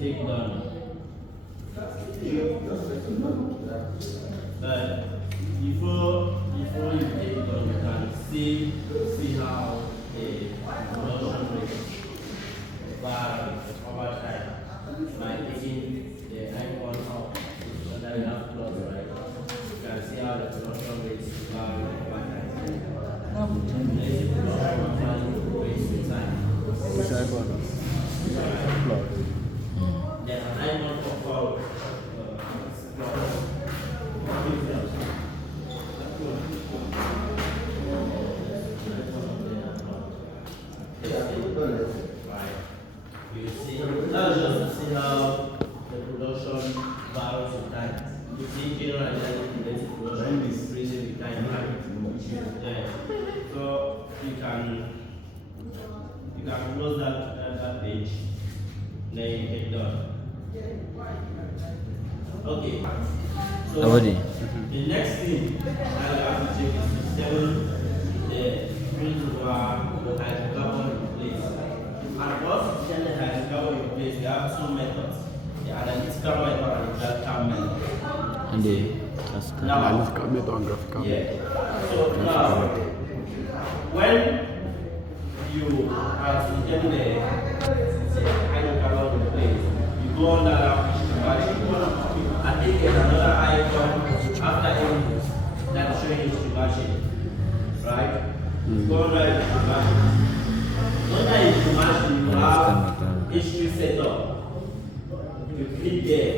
take done. But before you take it done, you can see how the production rate varies over time by taking the icon out. So that we have plots, right? You can see how the production rate vary over time. Which icon? Plot. Then an icon for plot. You see, that's just to see how the production varies with time. You see, generally, the production is increasing with time, right? Yeah. So you can close that page, then you get done. Okay. So the next thing that you have to check is to settle the reservoir hydrocarbon in place. And once you set the hydrocarbon in place, we have two methods: the analytical method and the graphical method. And the analytical method and graphical method. Yeah. So now, when you are to determine the hydrocarbon in place, you go on that and then get another icon after input that is showing you machine, right? Go on that machine. Under the machine, you have history setup. You click there.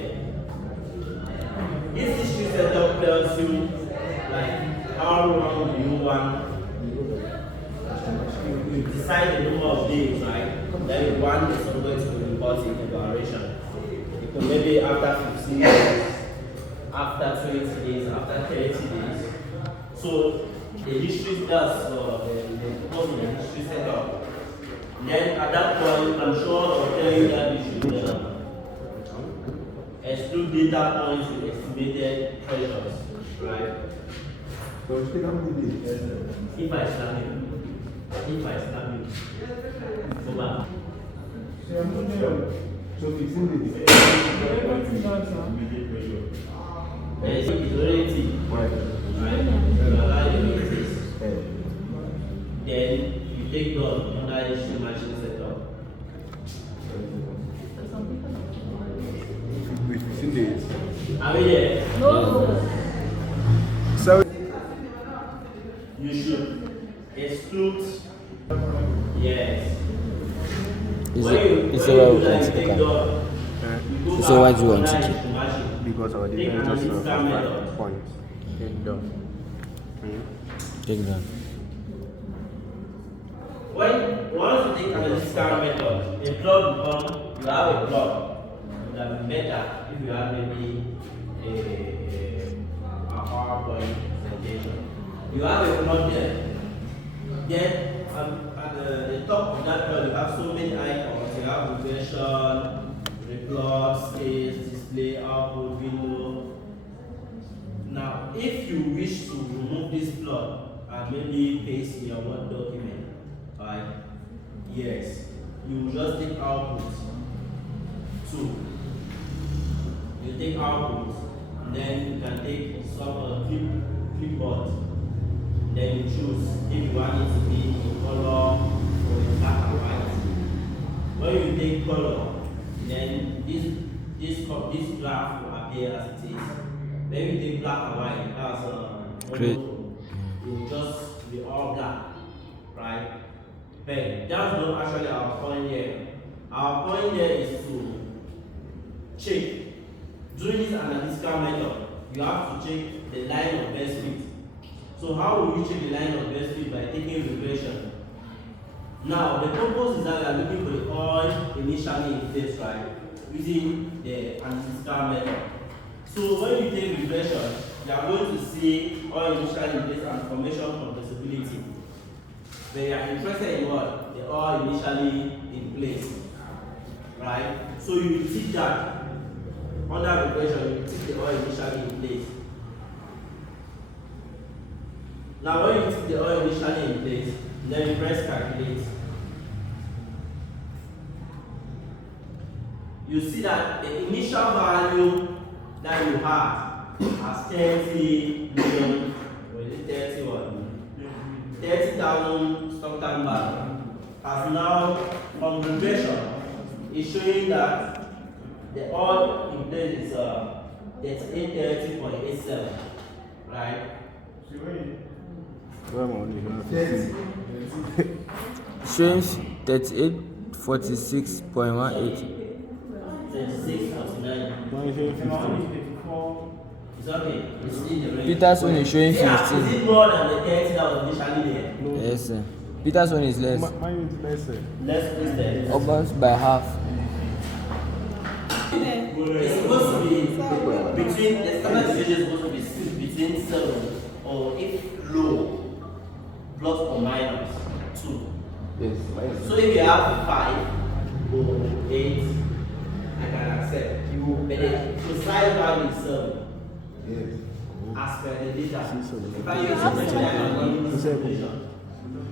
This history setup tells you like how long do you want. You decide the number of days, right? Then you want the software to report in evaluation. Because maybe after 15 days, after 20 days, after 30 days. So the history does the purpose of the history setup. Then at that point, I'm sure I'll tell you that you should exclude data points with estimated pressures, right? If I snap it, go back. So 15 days. Yes, it's already right? Then you take done under history machine setup. With 15 days. Are we there? No. So You should exclude. Yes. Is When it you why we do want that, to you take take done. Is it why you want to Under take? history machine. because our Take data is just analytical 5 method. points. Take down. Once you take analytical method, a plot will come, you have a plot. It would have been better if you have maybe a PowerPoint presentation. You have a plot there. Then at the top of that plot, you have so many icons. You have regression, replot, scales, display, output, window. Now, if you wish to remove this plot and maybe paste in your Word document, right? Yes, you will just take output 2. You take output, and then you can take some clipboard. Then you choose if you want it to be in color or in black and white. When you take color, then this graph will appear as it is. When you take black and white, that's Great. it will just be all black, right? But that's not actually our point here. Our point here is to check. During this analytical method, you have to check the line of best fit. So how will you check the line of best fit? By taking regression. Now, the purpose is that we are looking for the oil initially in place, right? Using the analytical method. So when you take regression, you are going to see oil initially in place and formation compressibility. When you are interested in what? The oil initially in place, right? So you will tick that. Under regression, you tick the oil initially in place. Now when you tick the oil initially in place, then you press calculate. you see that the initial value that you have as 30 million, or is it 30 what? 30,000 stock time value has now on regression is showing that the oil in place is 3830.87, right? Showing 3846.18. 36.49. It's okay. It's in the range. Peter's one is showing Yeah, 15. is it more than the 30 that was initially there? Yes, sir. Peter's one is less. Mine is less. Let's please there. Almost by half. It's supposed to be between, the standard deviation is supposed to be between 7 or if low, plus or minus 2. Yes. So if you have 5 or 8, I can accept. But the precise value is 7. Yes. As per the data. If I use the calculation,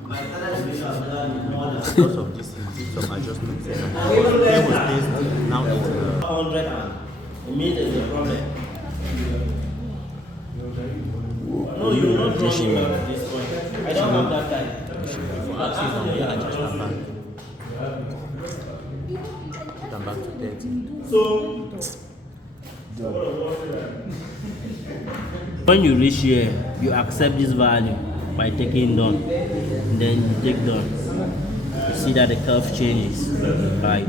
my standard deviation has never been more than Because of this, some adjustments. or even less than Now it's 100, and it means there's a problem. No, you will not draw me at this point. I don't have that time. for access on the adjustment back. Put them back to 30. So, when you reach here, you accept this value by taking down. Then you take down. You see that the curve changes, right?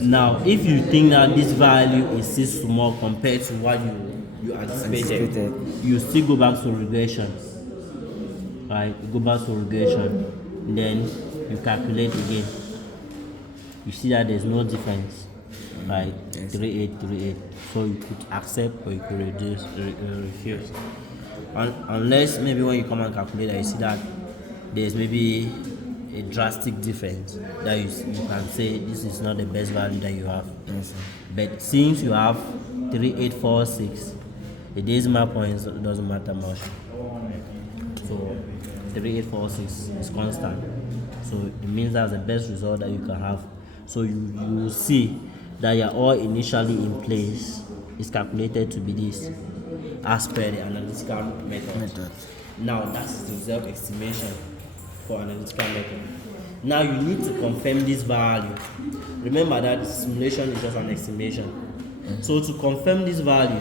Now, if you think that this value is still small compared to what you anticipated, you still go back to regression, right? You go back to regression, then you calculate again. You see that there's no difference, right? 3838. So you could accept or you could refuse. Unless maybe when you come and calculate, you see that there's maybe a drastic difference that you can say this is not the best value that you have. Yes, But since you have 3846, the decimal points doesn't matter much. So 3846 is constant. So it means that's the best result that you can have. So you will see that your oil initially in place is calculated to be this as per the analytical method. Now that's the reserve estimation for analytical method. Now you need to confirm this value. Remember that simulation is just an estimation. So to confirm this value,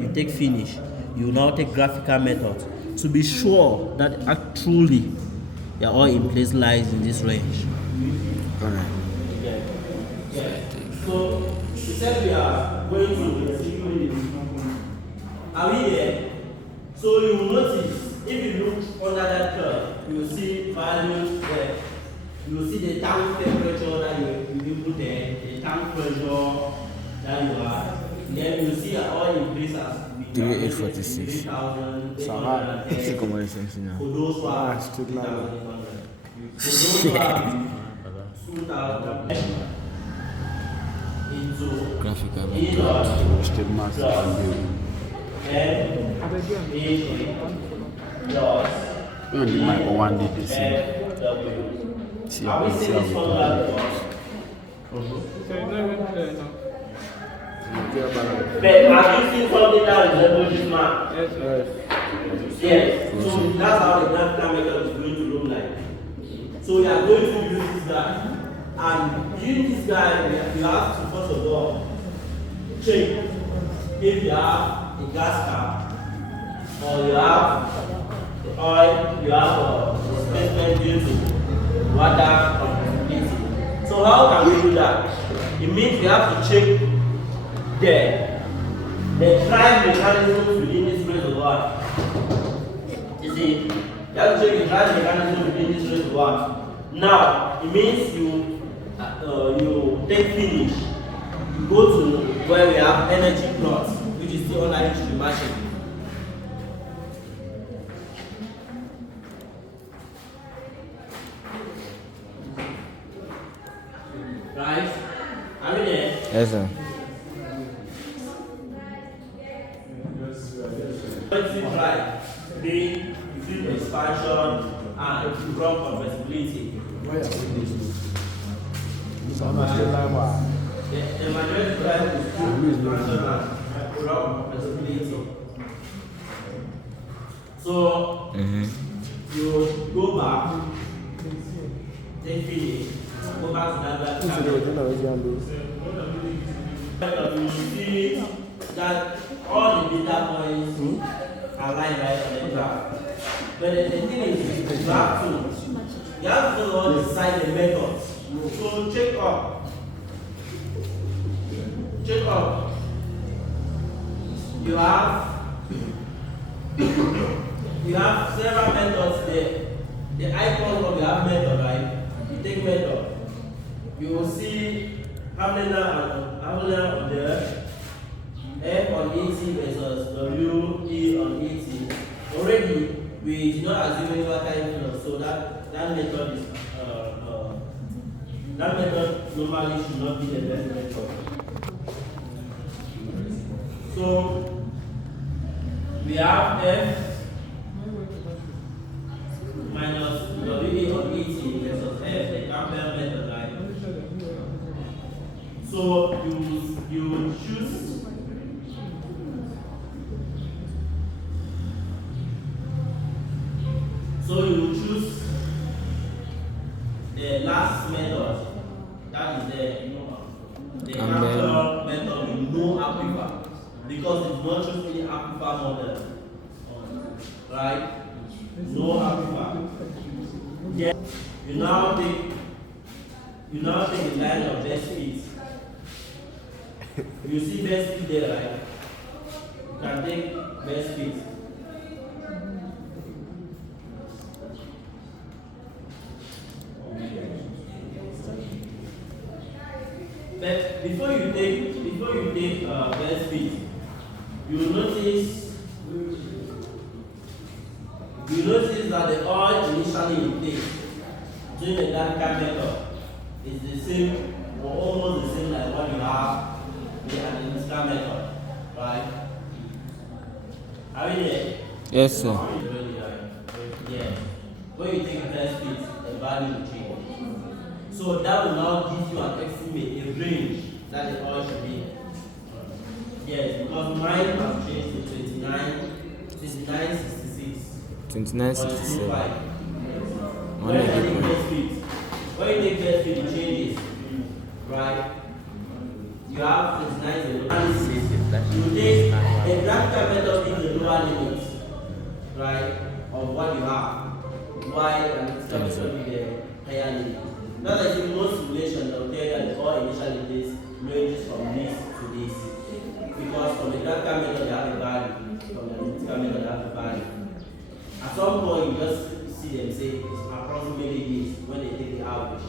you take finish. You now take graphical method to be sure that truly your oil in place lies in this range. Alright. Yeah. So we said we are going to are we there? So you will notice if you look under that curve, you will see values there. You will see the tank temperature that you put there, the tank pressure that you have. Then you will see your oil increase as 3846. 3,800. C'est comment les sentiments now? For those who are 3,800. For those who are 2,000 into Graphical E method. dot State mass and N the mic on one day this W. See Are how we see seeing how this we formula before? But have you seen something that resembles this map? Yes. So that's how the graphical method is going to look like. So we are going to use this guy. And using this guy, you have to first of all check if you have a gas cap or you have the oil, you have a displacement due to water compatibility. So how can we do that? It means we have to check the drive mechanism within this reservoir. You see, you have to check the drive mechanism within this reservoir. Now, it means you take finish. You go to where we have energy plot, which is the online the machine. Right? Are we there? Yes, sir. Drive, being field expansion and drum compressibility. The majority drive function and product possibility. So you go back, take finish, go back to that you see that all the data points are lying right on the graph. But the thing is, you have to know decide the methods. So check up. You have several methods there. The icon of the method, right? You take method. You will see how many on there. F on ET versus W, E on ET. Already, we did not assume any water inflow, so that method is that method normally should not be the best method. So we have F minus W on ET versus F, the Campbell method, right? So you choose. So you choose the last method, that is the Campbell method with no aquifer, because it's not just any aquifer model, right? No aquifer. Then you now take the line of best fit. You see best fit there, right? You can take best fit. But before you take best fit, you will notice that the oil initially in place during the Danican method is the same or almost the same like what you have in the analytical method, right? Are we there? Yes, sir. Yeah. When you take best fit, the value will change. So that will now give you an estimate, a range that the oil should be. Yes, because mine has changed to 29.66. 29.67. When you take best fit, it changes, right? You have 29.66. You take the graphical method is the lower limit, right, of what you have. While an analytical method is the higher limit. Now that in most simulation, they will tell you that the oil initial this ranges from this to this. Because from the graphical method, they have a value. From the analytical method, they have a value. At some point, you just see them say it's approximately this when they take the average.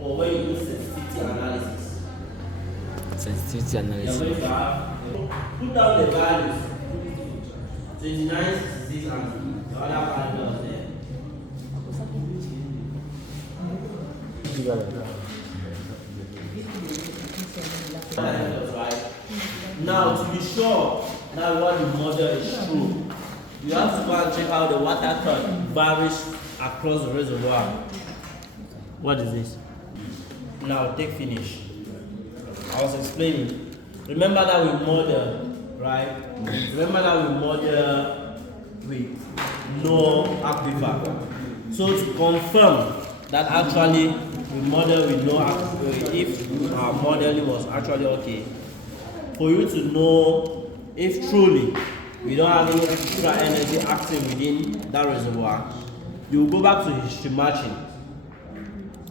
Or when you do sensitivity analysis. Sensitivity You're analysis. going to have, put down the values 29, 66, and the other values there. Right. Now, to be sure that what the model is true, you have to go and check how the water current varies across the reservoir. What is this? Now, take finish. I was explaining. Remember that we model, right? Remember that we model with no aquifer. So to confirm that actually we model with no aquifer, if our modeling was actually okay, for you to know if truly we don't have any extra energy active within that reservoir, you will go back to history matching.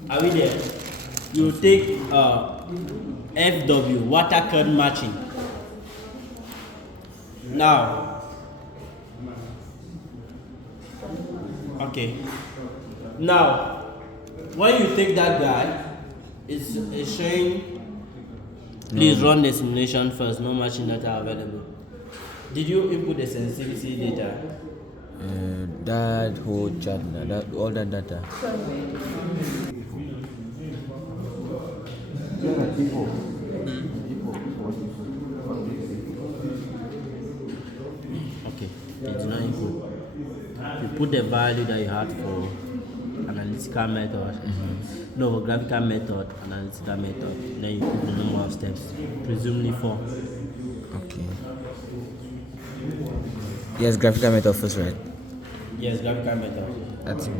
Are we there? You will take FW, water current matching. Now, okay. Now, when you take that guy, it's showing. Please run the simulation first. No matching data available. Did you input the sensitivity data? That whole chart, all that data. Okay, it's not input. You put the value that you had for analytical method. No, graphical method, analytical method. Then you put the number of steps, presumably 4. Okay. Yes, graphical method first, right? Yes, graphical method. That's good.